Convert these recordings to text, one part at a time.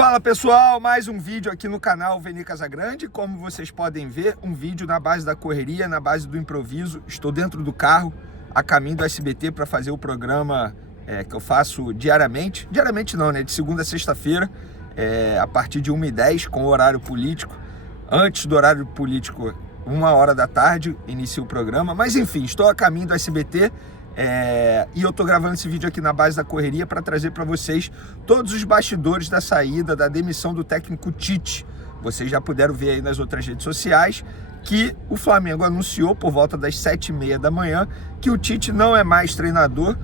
Fala pessoal, mais um vídeo aqui no canal Veni Casagrande. Como vocês podem ver, um vídeo na base da correria, na base do improviso. Estou dentro do carro, a caminho do SBT para fazer o programa que eu faço diariamente. Diariamente não, né? De segunda a sexta-feira, a partir de 1h10 com o horário político. Antes do horário político, 1h da tarde, inicia o programa. Mas enfim, estou a caminho do SBT. E eu tô gravando esse vídeo aqui na base da correria para trazer para vocês todos os bastidores da saída, da demissão do técnico Tite. Vocês já puderam ver aí nas outras redes sociais que o Flamengo anunciou por volta das 7h30 da manhã que o Tite não é mais treinador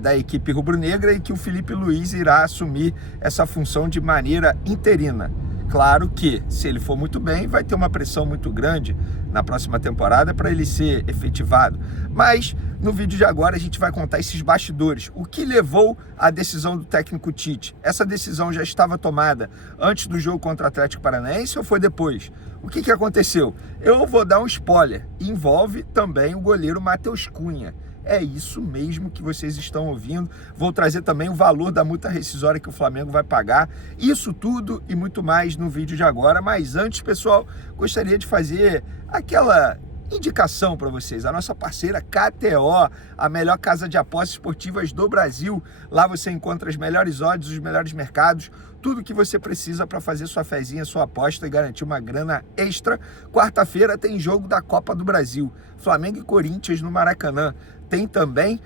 da equipe rubro-negra e que o Felipe Luiz irá assumir essa função de maneira interina. Claro que, se ele for muito bem, vai ter uma pressão muito grande na próxima temporada para ele ser efetivado. Mas, no vídeo de agora, a gente vai contar esses bastidores. O que levou à decisão do técnico Tite? Essa decisão já estava tomada antes do jogo contra o Atlético Paranaense ou foi depois? O que aconteceu? Eu vou dar um spoiler. Envolve também o goleiro Matheus Cunha. É isso mesmo que vocês estão ouvindo. Vou trazer também o valor da multa rescisória que o Flamengo vai pagar. Isso tudo e muito mais no vídeo de agora. Mas antes, pessoal, gostaria de fazer aquela indicação para vocês. A nossa parceira KTO, a melhor casa de apostas esportivas do Brasil. Lá você encontra as melhores odds, os melhores mercados, tudo que você precisa para fazer sua fezinha, sua aposta e garantir uma grana extra. Quarta-feira tem jogo da Copa do Brasil. Flamengo e Corinthians no Maracanã. Tem também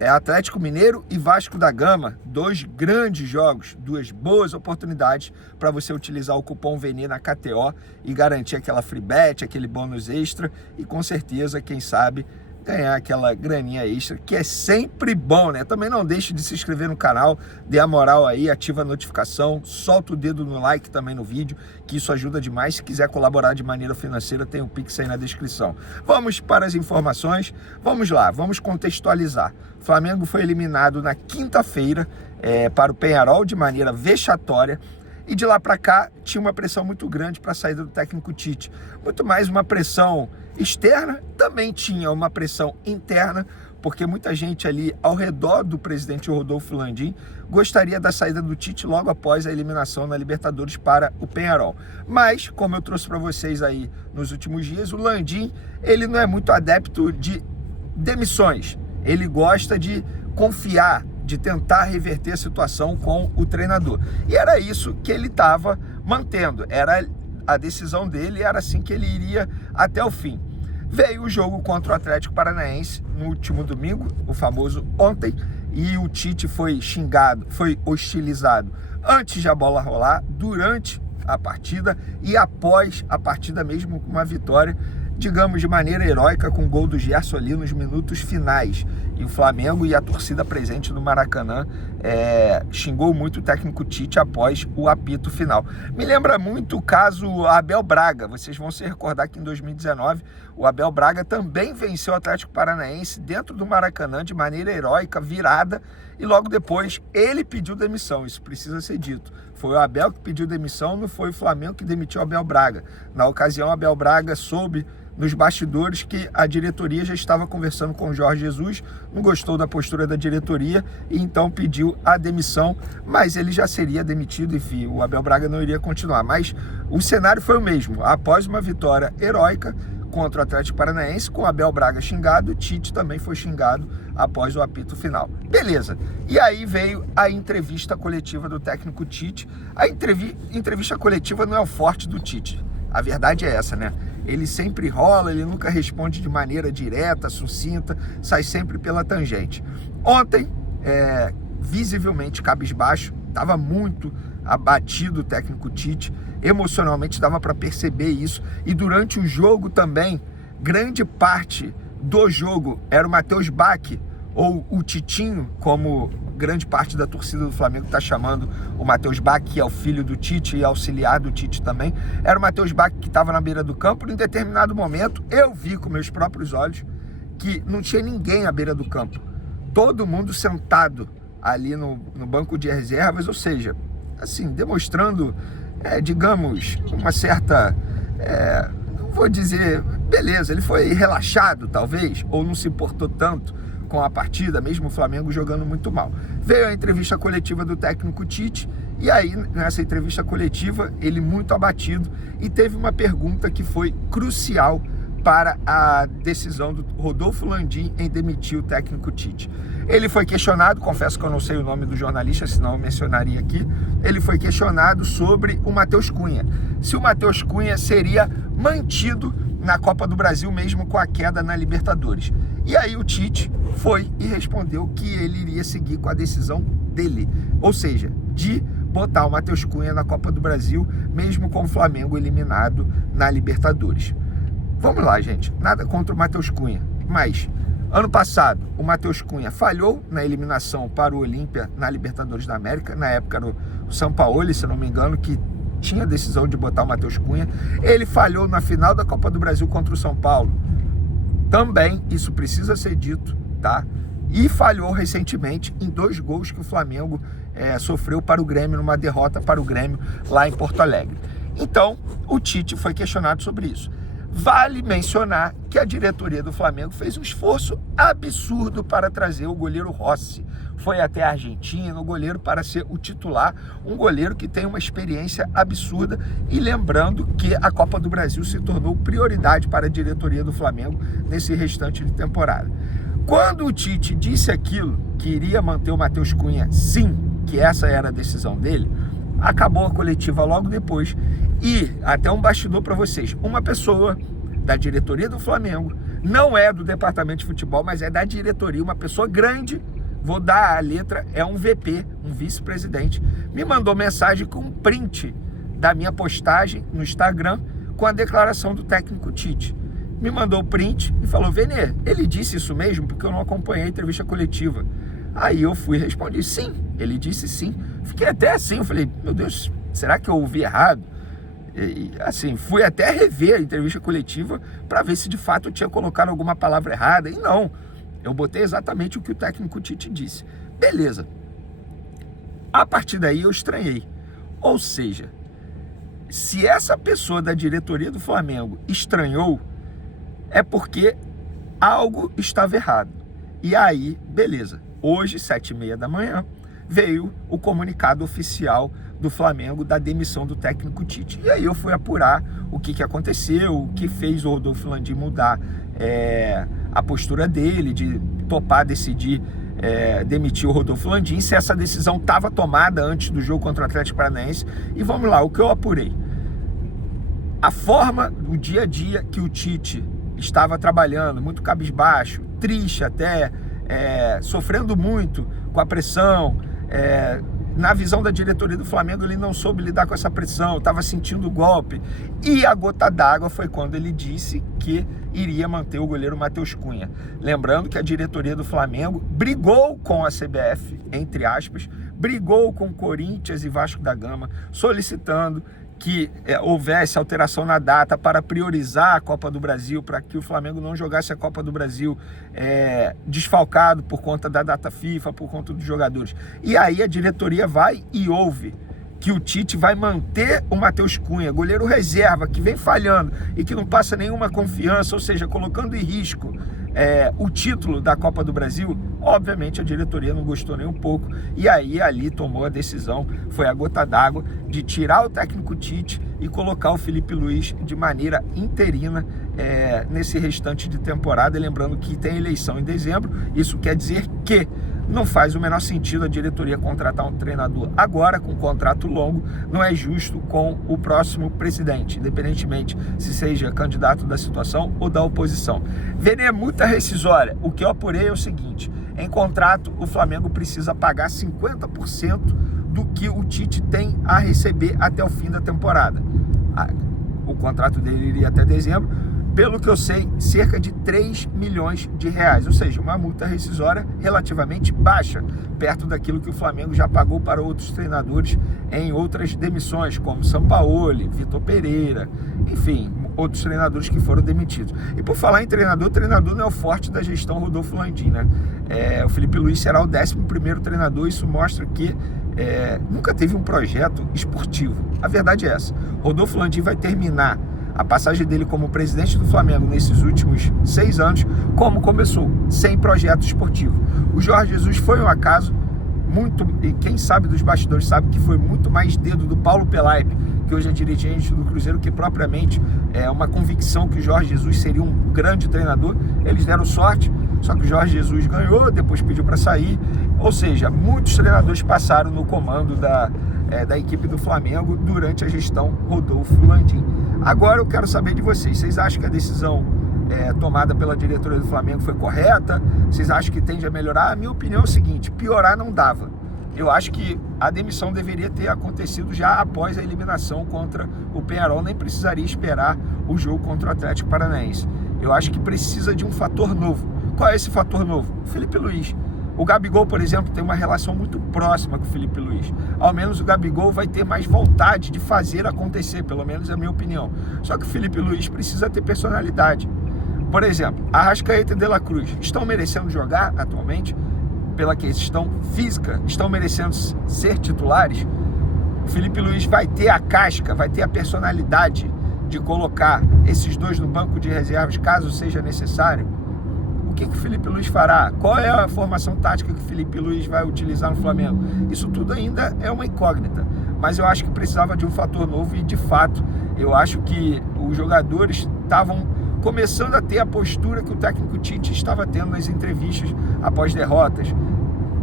Atlético Mineiro e Vasco da Gama, dois grandes jogos, duas boas oportunidades para você utilizar o cupom VENI na KTO e garantir aquela free bet, aquele bônus extra e com certeza, quem sabe, ganhar aquela graninha extra, que é sempre bom, né? Também não deixe de se inscrever no canal, dê a moral aí, ativa a notificação, solta o dedo no like também no vídeo, que isso ajuda demais. Se quiser colaborar de maneira financeira, tem o Pix aí na descrição. Vamos para as informações, vamos lá, vamos contextualizar. O Flamengo foi eliminado na quinta-feira para o Peñarol de maneira vexatória. E de lá para cá tinha uma pressão muito grande para a saída do técnico Tite. Muito mais uma pressão externa, também tinha uma pressão interna, porque muita gente ali ao redor do presidente Rodolfo Landim gostaria da saída do Tite logo após a eliminação na Libertadores para o Peñarol. Mas, como eu trouxe para vocês aí nos últimos dias, o Landim, ele não é muito adepto de demissões. Ele gosta de confiar, de tentar reverter a situação com o treinador. E era isso que ele estava mantendo, era a decisão dele, era assim que ele iria até o fim. Veio o jogo contra o Atlético Paranaense no último domingo, o famoso ontem, e o Tite foi xingado, foi hostilizado antes de a bola rolar, durante a partida e após a partida mesmo, com uma vitória, digamos, de maneira heróica, com o gol do Gerson ali nos minutos finais. E o Flamengo e a torcida presente no Maracanã xingou muito o técnico Tite após o apito final. Me lembra muito o caso Abel Braga. Vocês vão se recordar que em 2019 o Abel Braga também venceu o Atlético Paranaense dentro do Maracanã de maneira heróica, virada, e logo depois ele pediu demissão. Isso precisa ser dito. Foi o Abel que pediu demissão, não foi o Flamengo que demitiu o Abel Braga. Na ocasião, o Abel Braga soube nos bastidores que a diretoria já estava conversando com o Jorge Jesus, não gostou da postura da diretoria e então pediu a demissão, mas ele já seria demitido, enfim, o Abel Braga não iria continuar. Mas o cenário foi o mesmo. Após uma vitória heróica contra o Atlético Paranaense, com o Abel Braga xingado, o Tite também foi xingado após o apito final. Beleza. E aí veio a entrevista coletiva do técnico Tite. A entrevista coletiva não é o forte do Tite. A verdade é essa, né? Ele sempre rola, ele nunca responde de maneira direta, sucinta, sai sempre pela tangente. Ontem, visivelmente cabisbaixo, estava muito abatido o técnico Tite, emocionalmente dava para perceber isso, e durante o jogo também, grande parte do jogo era o Matheus Bachi, ou o Titinho, como grande parte da torcida do Flamengo está chamando o Matheus Bachi, que é o filho do Tite e auxiliar do Tite também. Era o Matheus Bachi que estava na beira do campo. Em determinado momento, eu vi com meus próprios olhos que não tinha ninguém à beira do campo. Todo mundo sentado ali no banco de reservas, ou seja, assim, demonstrando, digamos, uma certa... não vou dizer... Beleza, ele foi relaxado, talvez, ou não se importou tanto com a partida, mesmo o Flamengo jogando muito mal. Veio a entrevista coletiva do técnico Tite E aí, nessa entrevista coletiva, ele muito abatido, e teve uma pergunta que foi crucial para a decisão do Rodolfo Landim em demitir o técnico Tite. Ele foi questionado, confesso que eu não sei o nome do jornalista, senão eu mencionaria aqui, ele foi questionado sobre o Matheus Cunha. Se o Matheus Cunha seria mantido na Copa do Brasil mesmo com a queda na Libertadores. E aí o Tite foi e respondeu que ele iria seguir com a decisão dele, ou seja, de botar o Matheus Cunha na Copa do Brasil, mesmo com o Flamengo eliminado na Libertadores. Vamos lá, gente, nada contra o Matheus Cunha, mas ano passado o Matheus Cunha falhou na eliminação para o Olímpia na Libertadores da América, na época era o Sampaoli, se não me engano, que tinha a decisão de botar o Matheus Cunha. Ele falhou na final da Copa do Brasil contra o São Paulo, também, isso precisa ser dito, tá? E falhou recentemente em 2 gols que o Flamengo sofreu para o Grêmio, numa derrota para o Grêmio lá em Porto Alegre. Então, o Tite foi questionado sobre isso. Vale mencionar que a diretoria do Flamengo fez um esforço absurdo para trazer o goleiro Rossi. Foi até a Argentina, o goleiro para ser o titular, um goleiro que tem uma experiência absurda. E lembrando que a Copa do Brasil se tornou prioridade para a diretoria do Flamengo nesse restante de temporada. Quando o Tite disse aquilo, que iria manter o Matheus Cunha, sim, que essa era a decisão dele, acabou a coletiva logo depois. E até um bastidor para vocês, uma pessoa da diretoria do Flamengo, não é do departamento de futebol, mas é da diretoria, uma pessoa grande, vou dar a letra, é um VP, um vice-presidente, me mandou mensagem com um print da minha postagem no Instagram com a declaração do técnico Tite. Me mandou o print e falou: Vene, ele disse isso mesmo? Porque eu não acompanhei a entrevista coletiva. Aí eu fui e respondi: sim, ele disse sim. Fiquei até assim, eu falei: meu Deus, será que eu ouvi errado? E, assim, fui até rever a entrevista coletiva para ver se de fato eu tinha colocado alguma palavra errada. E não, eu botei exatamente o que o técnico Tite disse. Beleza. A partir daí eu estranhei. Ou seja, se essa pessoa da diretoria do Flamengo estranhou, é porque algo estava errado. E aí, beleza. Hoje, 7h30 da manhã, veio o comunicado oficial do Flamengo da demissão do técnico Tite. E aí eu fui apurar o que aconteceu, o que fez o Rodolfo Landim mudar a postura dele, de topar, decidir demitir o Rodolfo Landim, se essa decisão estava tomada antes do jogo contra o Atlético Paranaense. E vamos lá, o que eu apurei. A forma, o dia a dia que o Tite estava trabalhando, muito cabisbaixo, triste até, sofrendo muito com a pressão, na visão da diretoria do Flamengo, ele não soube lidar com essa pressão, estava sentindo o golpe. E a gota d'água foi quando ele disse que iria manter o goleiro Matheus Cunha. Lembrando que a diretoria do Flamengo brigou com a CBF, entre aspas, brigou com Corinthians e Vasco da Gama, solicitando que houvesse alteração na data para priorizar a Copa do Brasil, para que o Flamengo não jogasse a Copa do Brasil desfalcado por conta da data FIFA, por conta dos jogadores. E aí a diretoria vai e ouve que o Tite vai manter o Matheus Cunha, goleiro reserva, que vem falhando e que não passa nenhuma confiança, ou seja, colocando em risco o título da Copa do Brasil. Obviamente a diretoria não gostou nem um pouco, e aí ali tomou a decisão, foi a gota d'água, de tirar o técnico Tite e colocar o Felipe Luiz de maneira interina nesse restante de temporada. Lembrando que tem eleição em dezembro, isso quer dizer que não faz o menor sentido a diretoria contratar um treinador agora com um contrato longo, não é justo com o próximo presidente, independentemente se seja candidato da situação ou da oposição. Vene multa rescisória, o que eu apurei é o seguinte: em contrato o Flamengo precisa pagar 50% do que o Tite tem a receber até o fim da temporada. O contrato dele iria até dezembro, pelo que eu sei, cerca de 3 milhões de reais, ou seja, uma multa rescisória relativamente baixa, perto daquilo que o Flamengo já pagou para outros treinadores em outras demissões, como Sampaoli, Vitor Pereira, enfim, outros treinadores que foram demitidos. E por falar em treinador, treinador não é o forte da gestão Rodolfo Landim, né? O Felipe Luiz será o 11º treinador, isso mostra que nunca teve um projeto esportivo. A verdade é essa. Rodolfo Landim vai terminar a passagem dele como presidente do Flamengo nesses últimos 6 anos, como começou, sem projeto esportivo. O Jorge Jesus foi um acaso, e quem sabe dos bastidores sabe que foi muito mais dedo do Paulo Pelaipe, que hoje é dirigente do Cruzeiro, que propriamente é uma convicção que o Jorge Jesus seria um grande treinador. Eles deram sorte, só que o Jorge Jesus ganhou, depois pediu para sair. Ou seja, muitos treinadores passaram no comando da equipe do Flamengo durante a gestão Rodolfo Landim. Agora eu quero saber de vocês. Vocês acham que a decisão tomada pela diretoria do Flamengo foi correta? Vocês acham que tende a melhorar? A minha opinião é o seguinte: piorar não dava. Eu acho que a demissão deveria ter acontecido já após a eliminação contra o Peñarol, nem precisaria esperar o jogo contra o Atlético Paranaense. Eu acho que precisa de um fator novo. Qual é esse fator novo? O Felipe Luiz. O Gabigol, por exemplo, tem uma relação muito próxima com o Felipe Luiz. Ao menos o Gabigol vai ter mais vontade de fazer acontecer, pelo menos é a minha opinião. Só que o Felipe Luiz precisa ter personalidade. Por exemplo, Arrascaeta e De La Cruz estão merecendo jogar atualmente? Pela questão física, estão merecendo ser titulares? O Felipe Luiz vai ter a casca, vai ter a personalidade de colocar esses dois no banco de reservas caso seja necessário? O que o Felipe Luiz fará? Qual é a formação tática que o Felipe Luiz vai utilizar no Flamengo? Isso tudo ainda é uma incógnita, mas eu acho que precisava de um fator novo e, de fato, eu acho que os jogadores estavam começando a ter a postura que o técnico Tite estava tendo nas entrevistas após derrotas.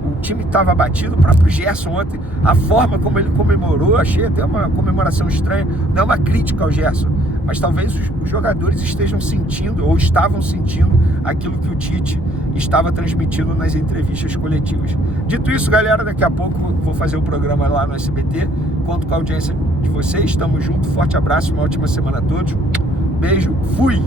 O time estava abatido. O próprio Gerson ontem, a forma como ele comemorou, achei até uma comemoração estranha. Não é uma crítica ao Gerson, mas talvez os jogadores estejam sentindo ou estavam sentindo aquilo que o Tite estava transmitindo nas entrevistas coletivas. Dito isso, galera, daqui a pouco vou fazer o programa lá no SBT. Conto com a audiência de vocês. Estamos juntos. Forte abraço, uma ótima semana a todos. Beijo, fui!